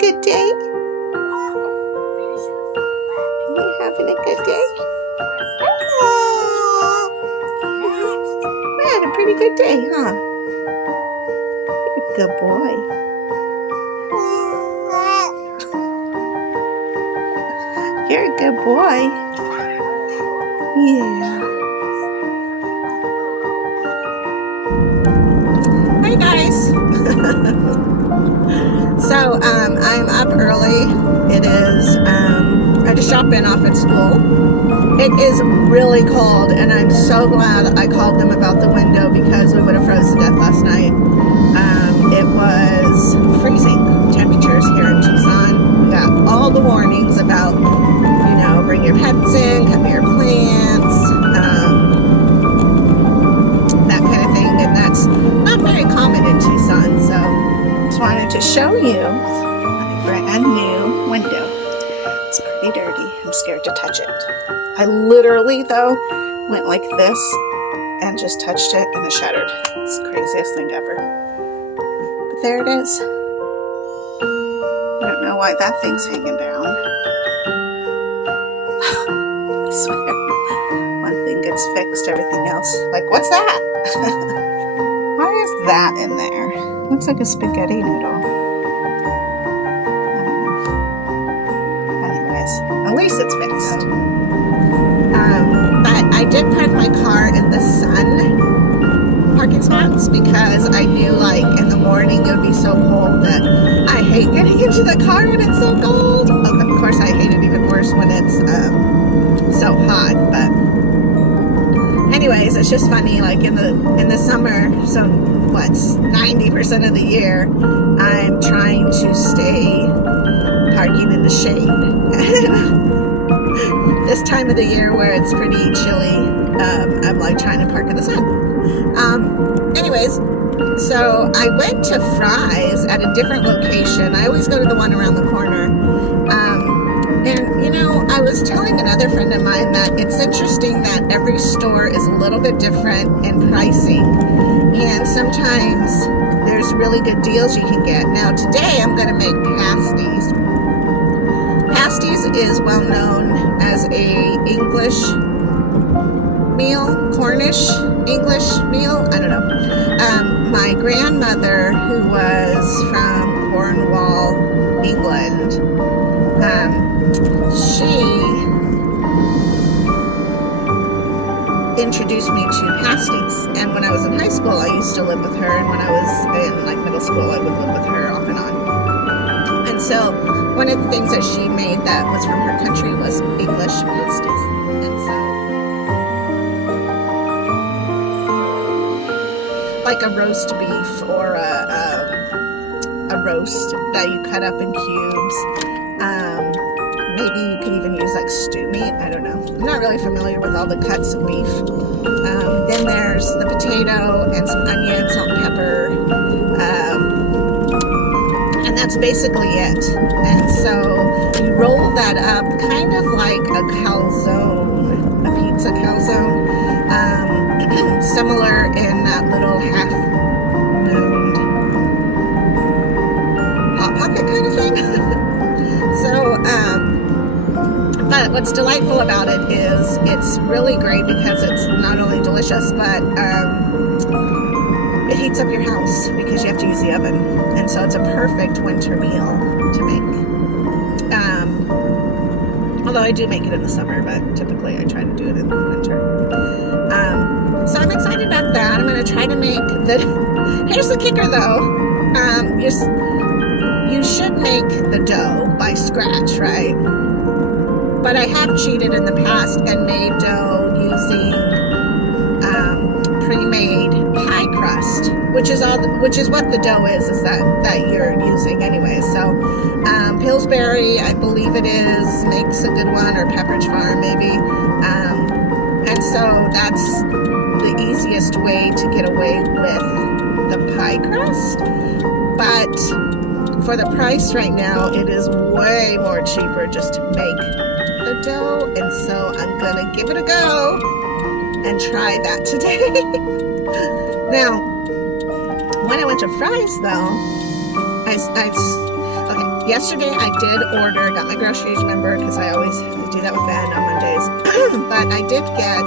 good day? Are you having a good day? We had a pretty good day, huh? You're a good boy. You're a good boy. Yeah. Hi guys. So I'm up early. It is I just dropped Ben off at school. It is really cold, and I'm so glad I called them about the window because we would have froze to death last night. It was freezing temperatures here in Tucson. We got all the warnings about, bring your pets in, cover your plants, that kind of thing, and that's not very common in Tucson. So just wanted to show you my brand new window. It's pretty dirty. I'm scared to touch it. I literally, though, went like this and just touched it and it shattered. It's the craziest thing ever. But there it is. I don't know why that thing's hanging down. I swear. One thing gets fixed, everything else. Like, what's that? Why is that in there? Looks like a spaghetti noodle. At least it's fixed. But I did park my car in the sun parking spots because I knew, in the morning it would be so cold that I hate getting into the car when it's so cold. Of course, I hate it even worse when it's so hot. But anyways, it's just funny. In the summer, so what's 90% of the year, I'm trying to stay parking in the shade. This time of the year where it's pretty chilly, I'm trying to park in the sun. Anyways, so I went to Fry's at a different location. I always go to the one around the corner. And I was telling another friend of mine that it's interesting that every store is a little bit different in pricing. And sometimes there's really good deals you can get. Now today I'm going to make pasties. Pasties is well known as a English meal, Cornish English meal. I don't know. My grandmother, who was from Cornwall, England, she introduced me to pasties. And when I was in high school, I used to live with her. And when I was in middle school, I would live with her off and on. And so one of the things that she made that was from her country was English pasties. And so, like a roast beef or a roast that you cut up in cubes. Maybe you could even use stew meat. I don't know. I'm not really familiar with all the cuts of beef. Then there's the potato and some onion, salt and pepper. And that's basically it. And so you roll that up kind of like a calzone, a pizza calzone, similar in that little half-moon hot pocket kind of thing. So, but what's delightful about it is it's really great because it's not only delicious, but it heats up your house because you have to use the oven. And so it's a perfect winter meal to make. Although I do make it in the summer, but typically I try to do it in the winter. So I'm excited about that. I'm going to try to make here's the kicker though. You should make the dough by scratch, right? But I have cheated in the past and made dough using pre-made pie crust, which is what the dough is that you're using anyway. So Pillsbury, I believe it is, makes a good one, or Pepperidge Farm maybe. And so that's the easiest way to get away with the pie crust. But for the price right now, it is way more cheaper just to make the dough. And so I'm gonna give it a go and try that today. Now, when I went to Fry's though, Yesterday I did order, got my groceries, remember, because I always do that with Ben on Mondays. But I did get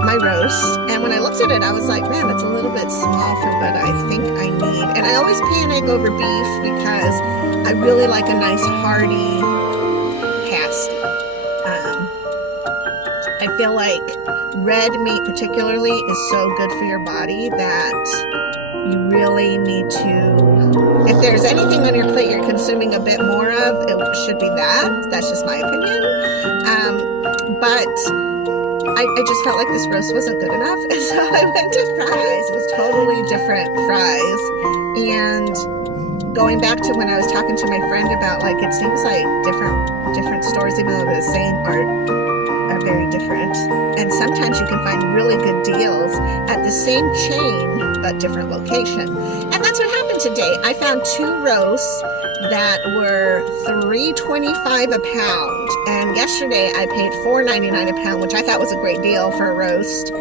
my roast, and when I looked at it, I was like, man, it's a little bit small for what I think I need. And I always panic over beef because I really like a nice hearty pasty. I feel like red meat particularly is so good for your body that you really need to, if there's anything on your plate you're consuming a bit more of, it should be that. That's just my opinion. But I just felt like this roast wasn't good enough, and so I went to fries. It was totally different fries. And going back to when I was talking to my friend about, like, it seems like different stores, even though they're the same, are very different. And sometimes you can find really good deals at the same chain but different location. And that's what happened today. I found 2 roasts that were $3.25 a pound, and yesterday I paid $4.99 a pound, which I thought was a great deal for a roast.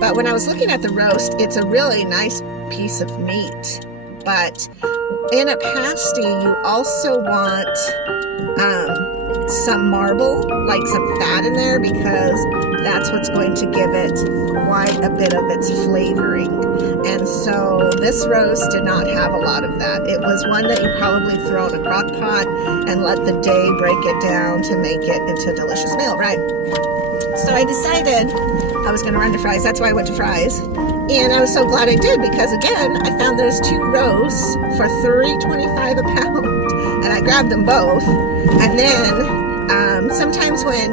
But when I was looking at the roast, it's a really nice piece of meat. But in a pasty, you also want some marble, like some fat in there, because that's what's going to give it quite a bit of its flavoring. And so this roast did not have a lot of that. It was one that you probably throw in a crock pot and let the day break it down to make it into a delicious meal, right? So I decided I was going to run to fries. That's why I went to fries. And I was so glad I did, because again, I found those 2 roasts for $3.25 a pound, and I grabbed them both. And then sometimes when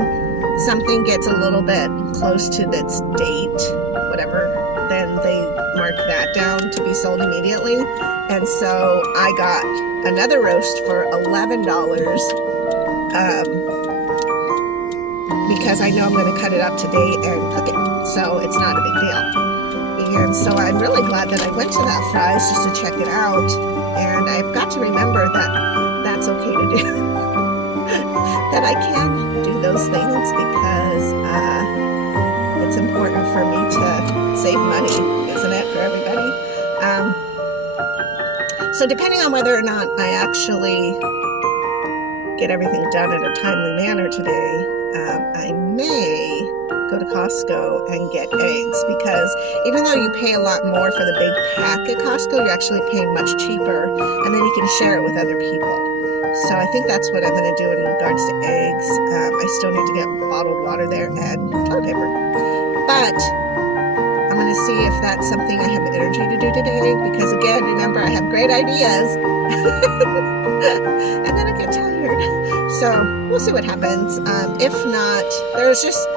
something gets a little bit close to its date, whatever, then they mark that down to be sold immediately. And so I got another roast for $11 because I know I'm going to cut it up today and cook it, so it's not a big deal. And so I'm really glad that I went to that fries just to check it out. And I've got to remember that that's okay to do. That I can do those things, because it's important for me to save money, isn't it, for everybody? So depending on whether or not I actually get everything done in a timely manner today, I may go to Costco and get eggs, because even though you pay a lot more for the big pack at Costco, you're actually paying much cheaper, and then you can share it with other people. So I think that's what I'm going to do in regards to eggs. I still need to get bottled water there and toilet paper. But I'm going to see if that's something I have the energy to do today, because again, remember, I have great ideas and then I get tired. So we'll see what happens. If not, there's just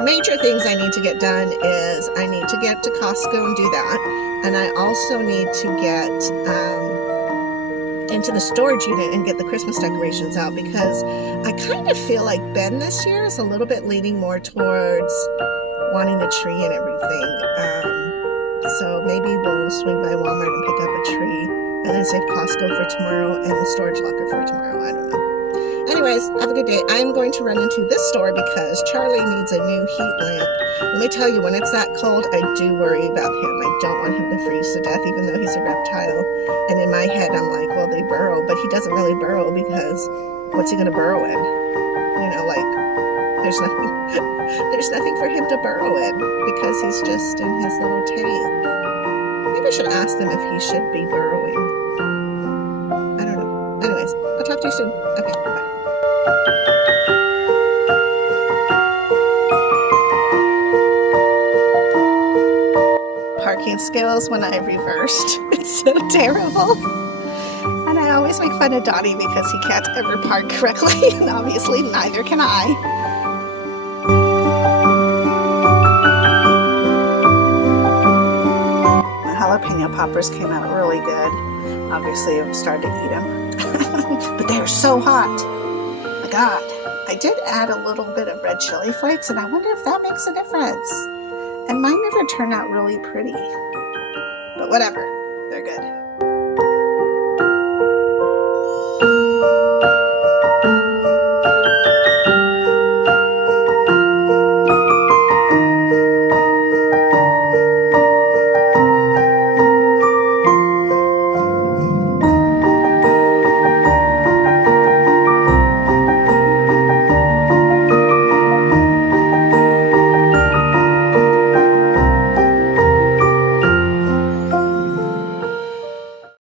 major things I need to get done. Is I need to get to Costco and do that, and I also need to get into the storage unit and get the Christmas decorations out, because I kind of feel like Ben this year is a little bit leaning more towards wanting a tree and everything. So maybe we'll swing by Walmart and pick up a tree, and then save Costco for tomorrow and the storage locker for tomorrow. I don't know. Anyways, have a good day. I'm going to run into this store because Charlie needs a new heat lamp. Let me tell you, when it's that cold, I do worry about him. I don't want him to freeze to death, even though he's a reptile. And in my head, I'm like, well, they burrow, but he doesn't really burrow, because what's he going to burrow in? You know, like, there's nothing for him to burrow in, because he's just in his little tank. Maybe I should ask them if he should be burrowing. I don't know. Anyways, I'll talk to you soon. Okay, bye. Parking skills when I reversed. It's so terrible. And I always make fun of Donnie because he can't ever park correctly, and obviously neither can I. My jalapeno poppers came out really good. Obviously I've started to eat them. But they're so hot. My God. I did add a little bit of red chili flakes, and I wonder if that makes a difference. And mine never turned out really pretty. But whatever, they're good.